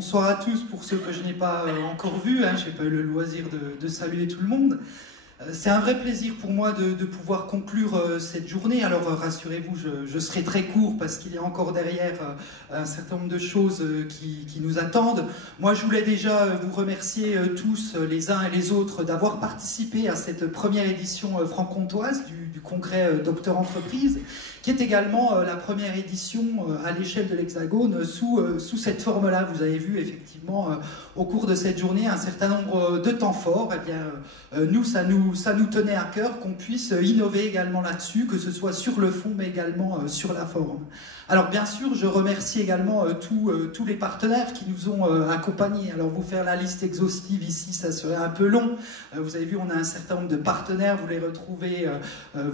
bonsoir à tous pour ceux que je n'ai pas encore vus. Je n'ai pas eu le loisir de saluer tout le monde. C'est un vrai plaisir pour moi de pouvoir conclure cette journée. Alors rassurez-vous, je serai très court parce qu'il y a encore derrière un certain nombre de choses qui nous attendent. Moi, je voulais déjà vous remercier tous, les uns et les autres, d'avoir participé à cette première édition franc-comtoise du congrès Docteur Entreprise, qui est également la première édition à l'échelle de l'Hexagone sous cette forme-là. Vous avez vu effectivement au cours de cette journée un certain nombre de temps forts. Eh bien, nous, ça nous tenait à cœur qu'on puisse innover également là-dessus, que ce soit sur le fond mais également sur la forme. Alors bien sûr, je remercie également tous les partenaires qui nous ont accompagnés. Alors vous faire la liste exhaustive ici, ça serait un peu long. Vous avez vu, on a un certain nombre de partenaires, vous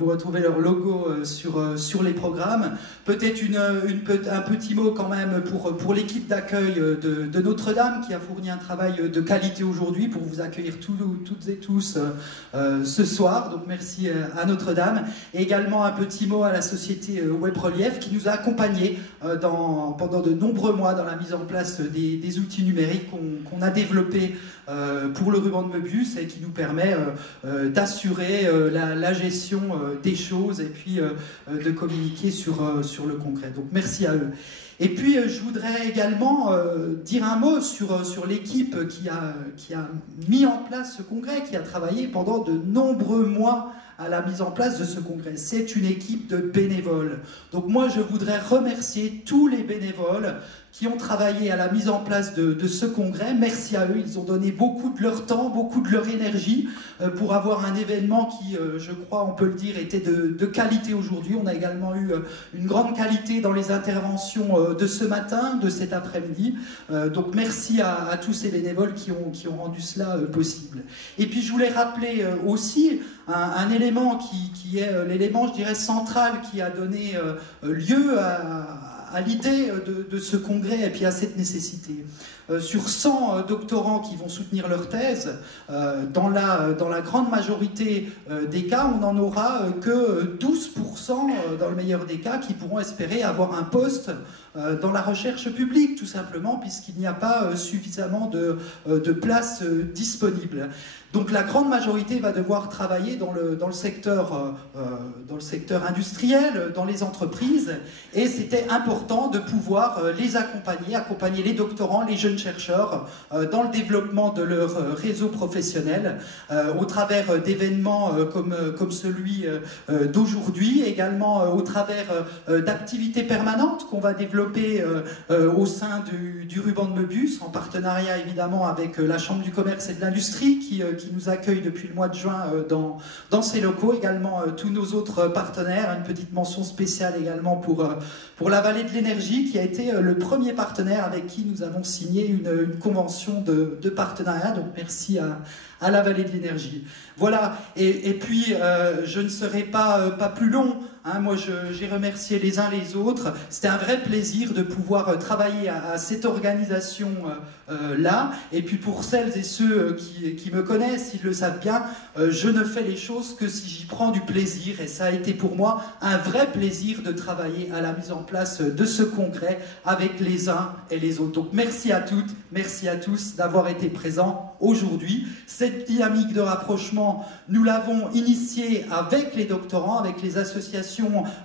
retrouvez leur logo sur les programmes. Peut-être un petit mot quand même pour l'équipe d'accueil de Notre-Dame qui a fourni un travail de qualité aujourd'hui pour vous accueillir toutes et tous ce soir. Donc merci à Notre-Dame. Et également un petit mot à la société Web Relief qui nous a accompagnés pendant de nombreux mois dans la mise en place des outils numériques qu'on a développés pour le ruban de Möbius et qui nous permet d'assurer la gestion des choses et puis de communiquer sur le concret. Donc merci à eux. Et puis je voudrais également dire un mot sur l'équipe qui a mis en place ce congrès, qui a travaillé pendant de nombreux mois à la mise en place de ce congrès. C'est une équipe de bénévoles. Donc moi, je voudrais remercier tous les bénévoles qui ont travaillé à la mise en place de ce congrès. Merci à eux, ils ont donné beaucoup de leur temps, beaucoup de leur énergie pour avoir un événement qui, je crois, on peut le dire, était de qualité aujourd'hui. On a également eu une grande qualité dans les interventions de ce matin, de cet après-midi. Donc merci à tous ces bénévoles qui ont rendu cela possible. Et puis je voulais rappeler aussi un élément qui est l'élément, je dirais, central qui a donné lieu à l'idée de ce congrès et puis à cette nécessité. Sur 100 doctorants qui vont soutenir leur thèse, dans la grande majorité des cas, on n'en aura que 12%, dans le meilleur des cas, qui pourront espérer avoir un poste dans la recherche publique, tout simplement, puisqu'il n'y a pas suffisamment de places disponibles. Donc la grande majorité va devoir travailler dans le secteur industriel, dans les entreprises, et c'était important de pouvoir les accompagner les doctorants, les jeunes chercheurs, dans le développement de leur réseau professionnel, au travers d'événements comme celui d'aujourd'hui, également au travers d'activités permanentes qu'on va développer au sein du ruban de Möbius, en partenariat évidemment avec la Chambre du commerce et de l'industrie qui nous accueille depuis le mois de juin dans ses locaux, également tous nos autres partenaires. Une petite mention spéciale également pour la Vallée de l'Énergie, qui a été le premier partenaire avec qui nous avons signé une convention de partenariat. Donc merci à la Vallée de l'Énergie. Voilà, et puis je ne serai pas plus long. Moi, j'ai remercié les uns les autres. C'était un vrai plaisir de pouvoir travailler à cette organisation-là. Et puis pour celles et ceux qui me connaissent, ils le savent bien, je ne fais les choses que si j'y prends du plaisir. Et ça a été pour moi un vrai plaisir de travailler à la mise en place de ce congrès avec les uns et les autres. Donc merci à toutes, merci à tous d'avoir été présents aujourd'hui. Cette dynamique de rapprochement, nous l'avons initiée avec les doctorants, avec les associations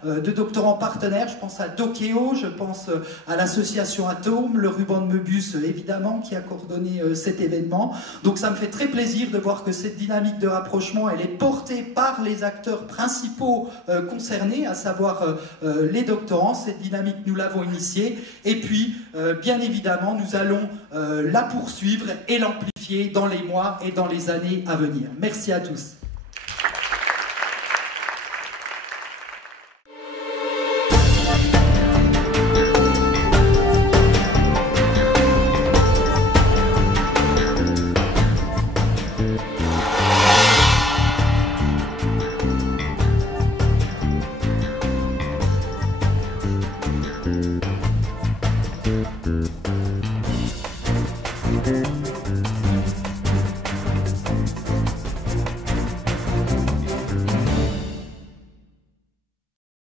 de doctorants partenaires. Je pense à Docéo, je pense à l'association Atome, le ruban de Möbius évidemment qui a coordonné cet événement. Donc ça me fait très plaisir de voir que cette dynamique de rapprochement, elle est portée par les acteurs principaux concernés, à savoir les doctorants. Cette dynamique, nous l'avons initiée et puis bien évidemment nous allons la poursuivre et l'amplifier dans les mois et dans les années à venir. Merci à tous.